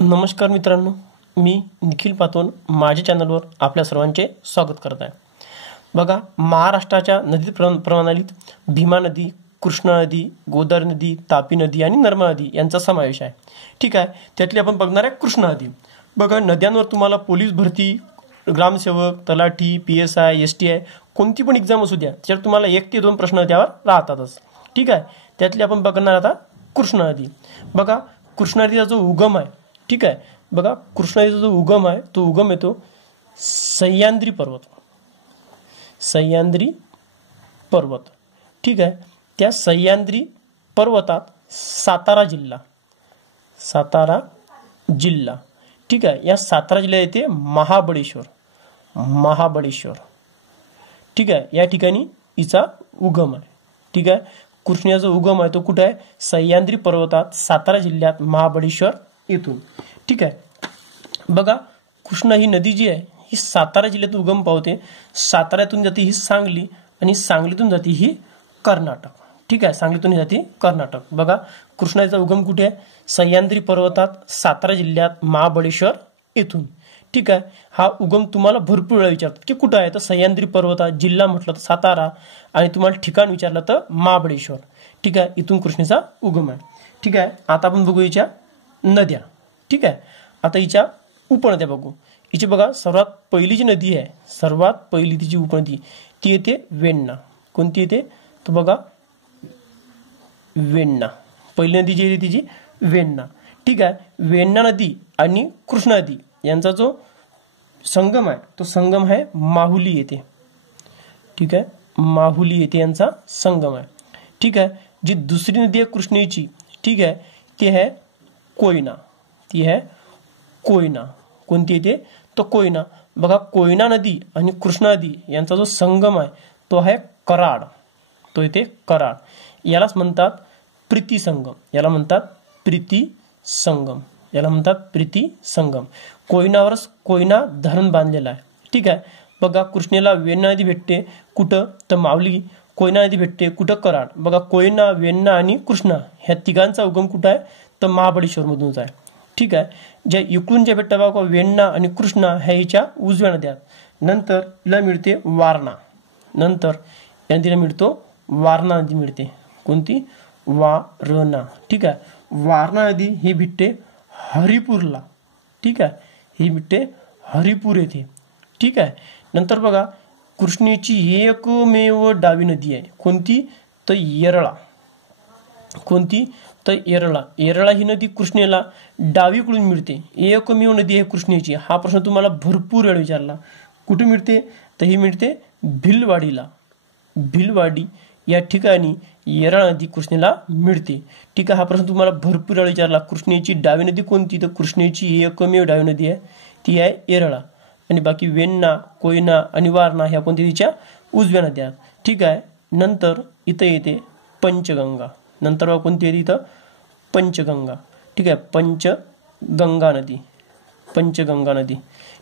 नमस्कार मित्रांनो, मी निखिल पातोन माझ्या चॅनलवर आपल्या सर्वांचे स्वागत करत आहे। बघा, महाराष्ट्राच्या नदी प्रणालीत भीमा नदी, कृष्णा नदी, गोदावरी नदी, तापी नदी आणि नर्मदा नदी यांचा समावेश आहे। ठीक आहे, त्यातली आपण बघणार आहे कृष्णा नदी। बघा, नद्यांवर तुम्हाला पोलीस भरती, ग्रामसेवक, तलाठी, PSI, STI कोणती पण एक्झाम असू द्या, त्याच्यावर तुम्हाला 1 ते 2 प्रश्न त्यावर राहतातच। ठीक आहे, त्यातली आपण बघणार आता कृष्णा नदी। बघा, कृष्णा नदीचा जो उगम आहे, ठीक आहे, बघा कृष्णा नदीचा जो उगम आहे तो उगम येतो सह्याद्री पर्वत। ठीक आहे, त्या सह्याद्री पर्वतात सातारा जिल्हा ठीक आहे, या सातारा जिल्ह्यात येते महाबळेश्वर। ठीक आहे, या ठिकाणी हिचा उगम आहे। ठीक आहे, कृष्णाचा उगम आहे तो कुठे आहे? सह्याद्री पर्वतात सातारा जिल्ह्यात महाबळेश्वर येथून। ठीक आहे, बघा कृष्णा ही नदी जी आहे ही सातारा जिल्ह्यातून उगम पावते। साताऱ्यातून जाते ही सांगली आणि सांगलीतून जाते ही कर्नाटक। ठीक आहे, सांगलीतून जाते कर्नाटक। बघा, कृष्णाचा उगम कुठे आहे? सह्याद्री पर्वतात सातारा जिल्ह्यात महाबळेश्वर येथून। ठीक आहे, हा उगम तुम्हाला भरपूर वेळा विचारतात की कुठे आहे, तर सह्याद्री पर्वतात, जिल्हा म्हटलं तर सातारा आणि तुम्हाला ठिकाण विचारलं तर महाबळेश्वर। ठीक आहे, इथून कृष्णेचा उगम आहे। ठीक आहे, आता आपण बघू हिच्या नद्या। ठीक आहे, आता हिच्या उपनद्या बघू। हिची बघा, सर्वात पहिली जी नदी आहे, सर्वात पहिली तिची उपनदी ती येते वेण्णा। कोणती येते? तर बघा वेण्णा, पहिली नदी जी येते तिची वेण्णा। ठीक आहे, वेण्णा नदी आणि कृष्णा नदी यांचा जो संगम आहे तो संगम आहे माहुली येथे। ठीक आहे, माहुली येथे यांचा संगम आहे। ठीक आहे, जी दुसरी नदी आहे कृष्णेची, ठीक आहे, ती आहे कोयना। ती आहे कोयना। कोणती येते? तो कोयना। बघा, कोयना नदी आणि कृष्णा नदी यांचा जो संगम आहे तो आहे कराड। तो येते कराड। यालाच म्हणतात प्रीती संगम। याला म्हणतात प्रीती संगम। कोयनावरच कोयना धरण बांधलेला आहे। ठीक आहे, बघा कृष्णेला वेण्णा नदी भेटते कुठं? तर माऊली। कोयना नदी भेटते कुठं? कराड। बघा, कोयना, वेण्णा आणि कृष्णा ह्या तिघांचा उगम कुठं आहे? तर महाबळेश्वर मधूनच आहे। ठीक आहे, ज्या इकडून ज्या भेटतात बघा वेण्णा आणि कृष्णा ह्या हिच्या उजव्या नद्या। नंतर हिला मिळते वारणा। नंतर या नदीला मिळतो वारणा नदी मिळते। कोणती? वारणा। ठीक आहे, वारणा नदी ही भेटते हरिपूरला। ठीक आहे, ही भेटते हरिपूर येथे। ठीक आहे, नंतर बघा कृष्णेची एकमेव डावी नदी आहे। कोणती? तर येरळा। कोणती? तर येरळा। येरळा ही नदी कृष्णेला डावीकडून मिळते। एकमेव नदी आहे कृष्णेची। हा प्रश्न तुम्हाला भरपूर वेळ विचारला। कुठे मिळते? तर ही मिळते भिलवाडीला। भिलवाडी या ठिकाणी येरळा नदी कृष्णेला मिळते। ठीक आहे, हा प्रश्न तुम्हाला भरपूर वेळ विचारला। कृष्णेची डावी नदी कोणती? तर कृष्णेची एकमेव डावी नदी आहे ती आहे येरळा। आणि बाकी वेण्णा, कोयना आणि वारणा ह्या कोणत्या तिच्या उजव्या नद्या आहेत। ठीक आहे, नंतर इथं येते पंचगंगा। नंतर कोणती येते इथं? पंचगंगा। ठीक आहे, पंचगंगा नदी।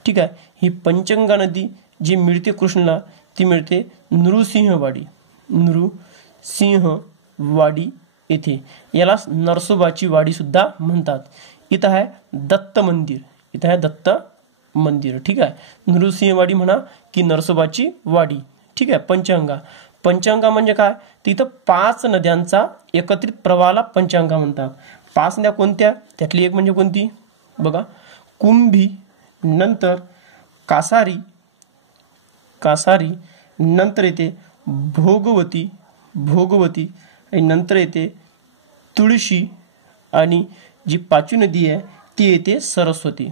ठीक आहे, ही पंचगंगा नदी जी मिळते कृष्णला ती मिळते नृसिंहवाडी येथे। यालाच नरसोबाची वाडी सुद्धा म्हणतात। इथं आहे दत्त मंदिर। ठीक आहे, नृसिंहवाडी म्हणा की नरसोबाची वाडी। ठीक आहे, पंचगंगा म्हणजे काय? तिथं 5 नद्यांचा एकत्रित प्रवाहाला पंचगंगा म्हणतात। 5 नद्या कोणत्या? त्यातली एक म्हणजे कोणती? बघा, कुंभी, नंतर कासारी, नंतर येते भोगवती आणि नंतर येते तुळशी आणि जी 5वी नदी आहे ती येते सरस्वती।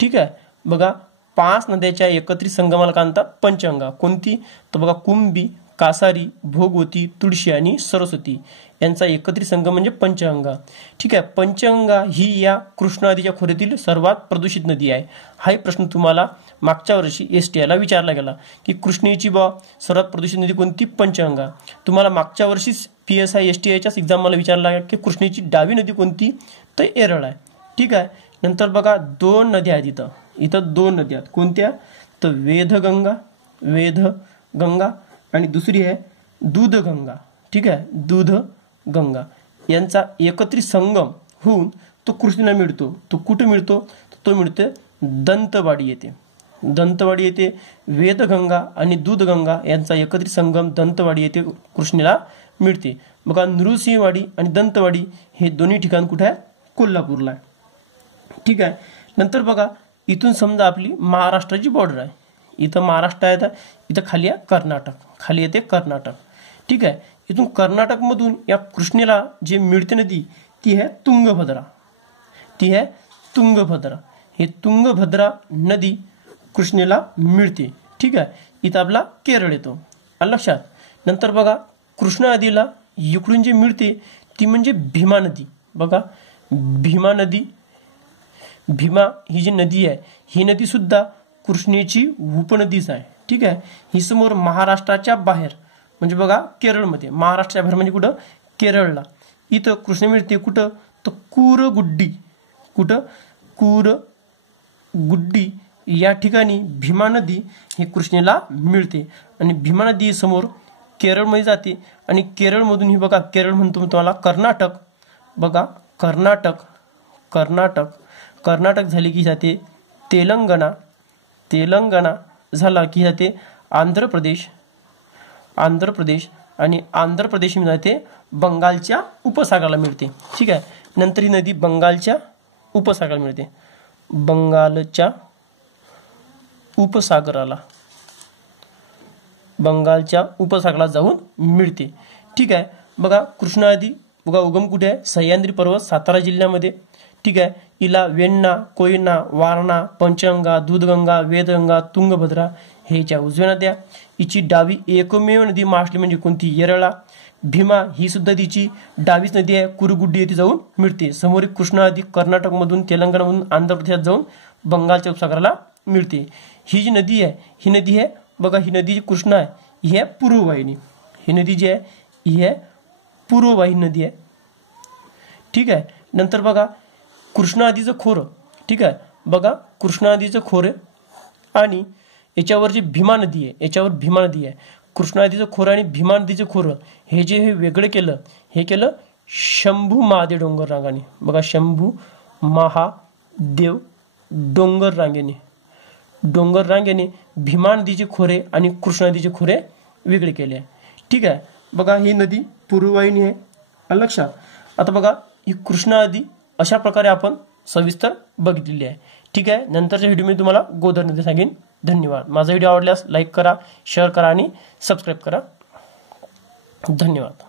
ठीक आहे, बघा 5 नद्याच्या एकत्रित संगमाला काय म्हणतात? पंचगंगा। कोणती? तर बघा कुंभी, कासारी, भोगवती, तुळशी आणि सरस्वती यांचा एकत्रित संगम म्हणजे पंचगंगा। ठीक आहे, पंचगंगा ही या कृष्णा नदीच्या खोऱ्यातील सर्वात प्रदूषित नदी आहे। हा प्रश्न तुम्हाला मागच्या वर्षी STI ला विचारला गेला की कृष्णेची सर्वात प्रदूषित नदी कोणती? पंचगंगा। तुम्हाला मागच्या वर्षी PSI STIच्याच एक्झामला विचारला की कृष्णेची डावी नदी कोणती? तर येरळा आहे। ठीक आहे, नंतर बघा 2 नद्या आहेत इथं 2 नद्या आहेत। कोणत्या? तर वेदगंगा आणि दुसरी आहे दूधगंगा। ठीक आहे, दूधगंगा यांचा एकत्रित संगम होऊन तो कृष्णेला मिळतो. तो कुठे मिळतो? तो मिळतो दंतवाडी येथे. दंतवाडी येथे वेदगंगा आणि दूधगंगा यांचा एकत्रित संगम दंतवाडी येथे कृष्णेला मिळते. बघा नृसिंहवाडी आणि दंतवाडी हे दोन्ही ठिकाण कुठे आहे? कोल्हापूरला आहे. ठीक आहे. नंतर बघा इथून समजा आपली महाराष्ट्राची बॉर्डर आहे. इथं महाराष्ट्र आहे, इथं खाली आहे कर्नाटक, खाली येते कर्नाटक. ठीक आहे. इथून कर्नाटकमधून या कृष्णेला जे मिळते नदी ती आहे तुंगभद्रा. ती आहे तुंगभद्रा. हे तुंगभद्रा नदी कृष्णेला मिळते. ठीक आहे. इथं आपला केरळ येतो. आलं लक्षात. नंतर बघा कृष्णा नदीला इकडून जे मिळते ती म्हणजे भीमा नदी. बघा भीमा नदी, भीमा ही जी नदी आहे ही नदी सुद्धा कृष्णेची उपनदीच आहे. ठीक आहे. ही समोर महाराष्ट्राच्या बाहेर म्हणजे बघा केरळमध्ये, महाराष्ट्राच्या बाहेर म्हणजे कुठं? केरळला. इथं कृष्ण मिळते कुठं? तर कूरगुड्डी. कुठं? कूरगुड्डी या ठिकाणी भीमा नदी ही कृष्णेला मिळते. आणि भीमा नदी समोर केरळमध्ये जाते आणि केरळमधून ही बघा केरळ म्हणतो तुम्हाला कर्नाटक. बघा कर्नाटक, कर्नाटक, कर्नाटक झाले की जाते तेलंगणा, तेलंगणा झाला की जाते आंध्र प्रदेश, आंध्र प्रदेश आणि आंध्र प्रदेश जाते बंगालच्या उपसागराला मिळते. ठीक आहे. नंतर ही नदी बंगालच्या उपसागराला मिळते. बंगालच्या उपसागराला, बंगालच्या उपसागराला जाऊन मिळते. ठीक आहे. बघा कृष्णा नदी बघा उगम कुठे आहे? सह्याद्री पर्वत सातारा जिल्ह्यामध्ये. ठीक आहे. हिला वेण्णा, कोयना, वारणा, पंचगंगा, दूधगंगा, वेदगंगा, तुंगभद्रा हे ज्या उजव्या नद्या. हिची डावी एकमेव नदी महाराष्ट्र म्हणजे कोणती? येरळा. भीमा ही सुद्धा तिची डावीच नदी आहे, कुरगुड्डी येथे जाऊन मिळते. समोर कृष्णा नदी कर्नाटकमधून, तेलंगणामधून, आंध्र प्रदेशात जाऊन बंगालच्या उपसागराला मिळते. ही जी नदी आहे ही नदी आहे बघा, ही नदी जी कृष्णा आहे ही आहे पूर्ववाहिनी. ही नदी जी आहे ही आहे पूर्ववाहिनी नदी आहे. ठीक आहे. नंतर बघा कृष्णा नदीचं खोरं. ठीक आहे. बघा कृष्णा नदीचं खोरं आणि याच्यावर जी भीमा नदी आहे, याच्यावर भीमा नदी आहे. कृष्णा नदीचं खोरं आणि भीमा नदीचं खोरं हे जे हे वेगळं केलं, हे केलं शंभू महादेव डोंगर रांगाने. बघा शंभू महादेव डोंगर रांगेने, डोंगर रांगेने भीमा नदीचे खोरे आणि कृष्णा नदीचे खोरे वेगळे केले आहे. ठीक आहे. बघा ही नदी पूर्ववाहिनी आहे. आलं लक्षात. आता बघा ही कृष्णा नदी अशा प्रकारे आपण सविस्तर बघितलेली आहे. ठीक आहे. नंतरच्या व्हिडिओमध्ये तुम्हाला गोदावरी नदी सांगेन. धन्यवाद. माझा व्हिडिओ आवडल्यास लाईक करा, शेअर करा आणि सबस्क्राईब करा. धन्यवाद.